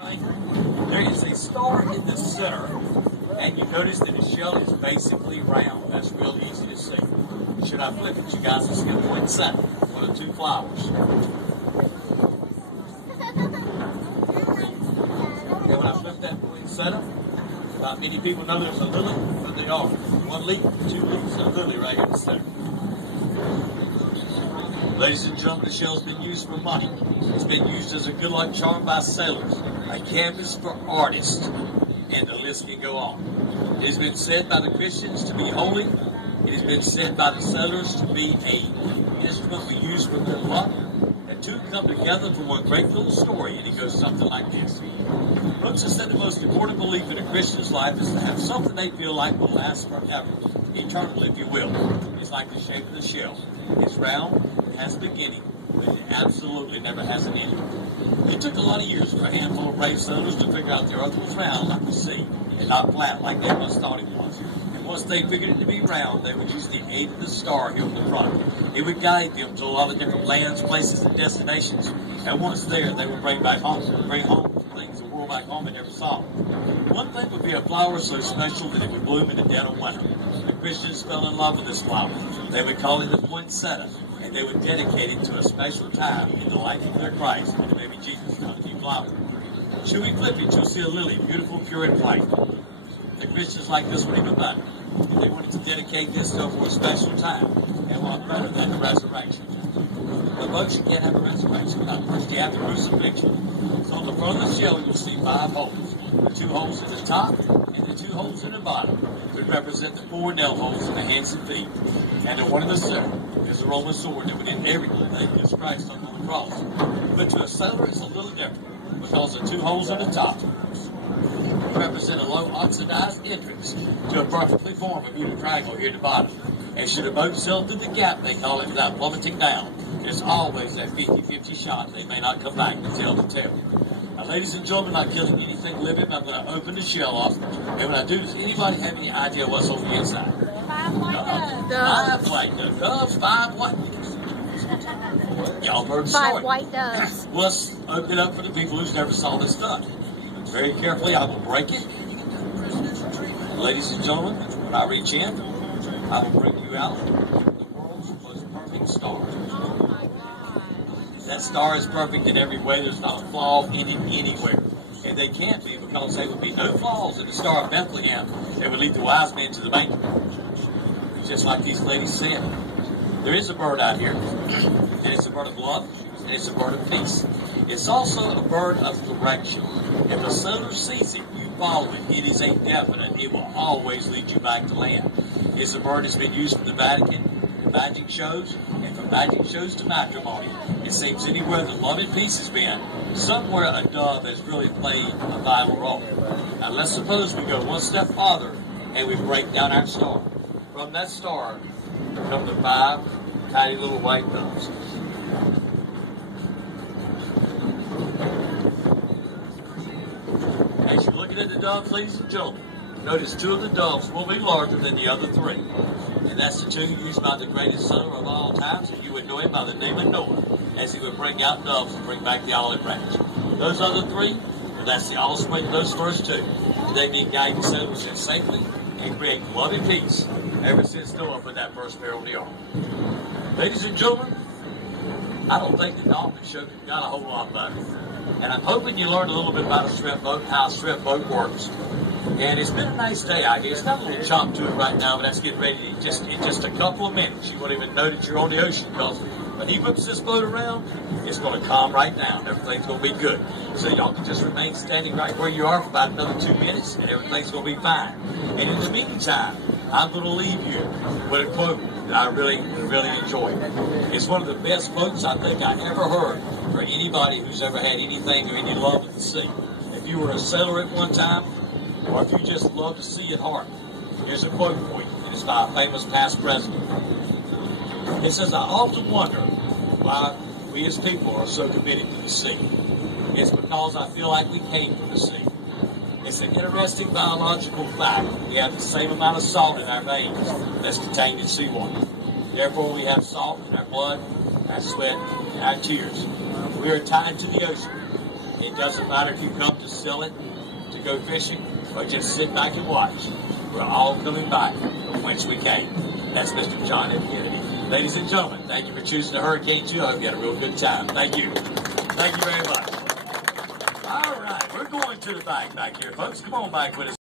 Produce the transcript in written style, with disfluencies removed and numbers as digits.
Right? There is a star in the center, and you notice that the shell is basically round. That's real easy to see. Should I flip it, you guys will see a poinsettia, one of two flowers. And when I flip that poinsettia, not many people know there's a lily, but they are. One leaf, two leaves, and a lily right here in the center. Ladies and gentlemen, the shell's been used for money. It's been used as a good luck charm by sailors, a canvas for artists, and the list can go on. It has been said by the Christians to be holy. It has been said by the sailors to be an instrument we use for good luck. The two come together for one great little story, and it goes something like this. Folks have said the most important belief in a Christian's life is to have something they feel like will last forever, eternal, if you will. It's like the shape of the shell. It's round, it has a beginning, but it absolutely never has an ending. It took a lot of years for a handful of brave sailors to figure out the earth was round like the sea, and not flat like they once thought it was. And once they figured it to be round, they would use the aid of the star here on the front. It would guide them to a lot of different lands, places, and destinations. And once there, they would bring home things the world back home they never saw. One thing would be a flower so special that it would bloom in the dead of winter. The Christians fell in love with this flower. They would call it the poinsettia, and they would dedicate it to a special time in the life of their Christ when the baby Jesus found a few flowers. Should we flip it, you'll see a lily, beautiful, pure, and white. The Christians like this one even better. And they wanted to dedicate this for a special time, and what better than the resurrection. But folks, you can't have a resurrection without first you have the crucifixion. So on the front of the shell, you'll see 5 holes. The 2 holes in the top and the 2 holes in the bottom would represent the 4 nail holes in the hands and feet. And the one in the center is the Roman sword that would end everything that Jesus Christ on the cross. But to a sailor, it's a little different because the 2 holes in the top represent a low oxidized entrance to a perfectly formed Bermuda Triangle here at the bottom. And should a boat sail through the gap, they call it, without plummeting down, there's always that 50-50 shot. They may not come back to tell the tale. Now, ladies and gentlemen, not killing anything living. I'm going to open the shell off. And when I do, does anybody have any idea what's on the inside? 5 white doves. 5 white doves. 5 white doves. Y'all heard the story. 5 white doves. Let's open it up for the people who's never saw this done. Very carefully, I will break it. Ladies and gentlemen, when I reach in, I will bring you out the world's most perfect star. That star is perfect in every way. There's not a flaw in it anywhere. And they can't be because there would be no flaws in the Star of Bethlehem that would lead the wise men to the manger. Just like these ladies said. There is a bird out here, and it's a bird of love, and it's a bird of peace. It's also a bird of direction. If a sailor sees it, you follow it. It is a definite. It will always lead you back to land. It's a bird that's been used for the Vatican, for magic shows, and from magic shows to matrimony. It seems anywhere that love and peace has been, somewhere a dove has really played a vital role. Now let's suppose we go one step farther and we break down our star. From that star come the 5 tiny little white doves. As you're looking at the doves, ladies and gentlemen, notice 2 of the doves will be larger than the other 3. And that's the 2 used by the greatest sailor of all times, and you would know him by the name of Noah, as he would bring out doves and bring back the olive branch. Those other 3, well, that's the offspring of those first 2. They've been guiding sailors in safely and creating love and peace ever since Noah put that first pair on the ark. Ladies and gentlemen, I don't think the dolphin show got a whole lot better. And I'm hoping you learned a little bit about a shrimp boat, how a shrimp boat works. And it's been a nice day out here. It's got a little chop to it right now, but that's getting ready to in just a couple of minutes. You won't even know that you're on the ocean because when he whips this boat around, it's going to calm right down. Everything's going to be good. So y'all can just remain standing right where you are for about another 2 minutes, and everything's going to be fine. And in the meantime, I'm going to leave you with a quote that I really, really enjoy. It's one of the best quotes I think I ever heard for anybody who's ever had anything or any love at the sea. If you were a sailor at one time, or if you just love to sea at heart, here's a quote for you. It's by a famous past president. It says, I often wonder why we as people are so committed to the sea. It's because I feel like we came from the sea. It's an interesting biological fact. We have the same amount of salt in our veins that's contained in seawater. Therefore, we have salt in our blood, our sweat, and our tears. We are tied to the ocean. It doesn't matter if you come to sell it, to go fishing, or just sit back and watch. We're all coming back from whence we came. That's Mr. John F. Kennedy. Ladies and gentlemen, thank you for choosing the Hurricane 2. I hope you had a real good time. Thank you. Thank you very much. All right, we're going to the back here, folks. Come on back with us.